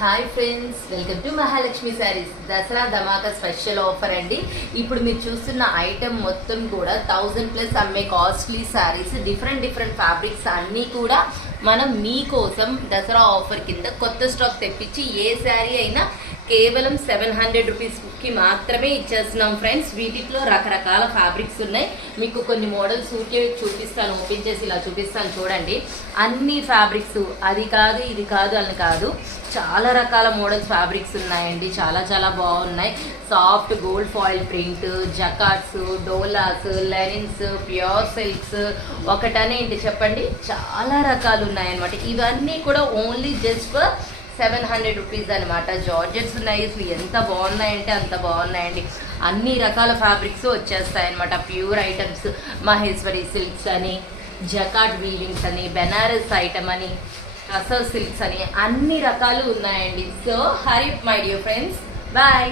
Hi friends, welcome to Mahalakshmi saris. Dasara Dhamaka special offer అండి. ఇప్పుడు మీరు చూస్తున్న ఐటెం మొత్తం కూడా 1000+ అమ్మే కాస్ట్లీ శారీస్, డిఫరెంట్ ఫ్యాబ్రిక్స్ అన్నీ కూడా మనం మీకోసం దసరా ఆఫర్ కింద కొత్త స్టాక్ తెప్పించి ఏ శారీ అయినా కేవలం 700 రూపీస్కి మాత్రమే ఇచ్చేస్తున్నాం ఫ్రెండ్స్. వీటిలో రకరకాల ఫ్యాబ్రిక్స్ ఉన్నాయి. మీకు కొన్ని మోడల్స్ ఊరికే చూపిస్తాను, ఓపెన్ చేసి ఇలా చూపిస్తాను చూడండి. అన్ని ఫ్యాబ్రిక్స్ అది కాదు ఇది కాదు అని కాదు, చాలా రకాల మోడల్స్ ఫ్యాబ్రిక్స్ ఉన్నాయండి. చాలా బాగున్నాయి. Soft gold foil print, jacquards, డోలాస్, లెనిన్స్, ప్యూర్ సిల్క్స్, ఒకటనేంటి చెప్పండి, చాలా రకాలు ఉన్నాయన్నమాట. ఇవన్నీ కూడా ఓన్లీ జస్ట్ ఫర్ 700 రూపీస్ అనమాట. జార్జెట్స్ ఉన్నాయి, అసలు ఎంత బాగున్నాయంటే అంత బాగున్నాయండి. అన్ని రకాల ఫ్యాబ్రిక్స్ వచ్చేస్తాయన్నమాట. ప్యూర్ ఐటమ్స్, మహేశ్వరి సిల్క్స్ అని, జకాట్ వీవింగ్స్ అని, బెనారస్ ఐటమ్ అని, కసర్ సిల్క్స్ అని అన్ని రకాలు ఉన్నాయండి. So Hari my dear friends, bye.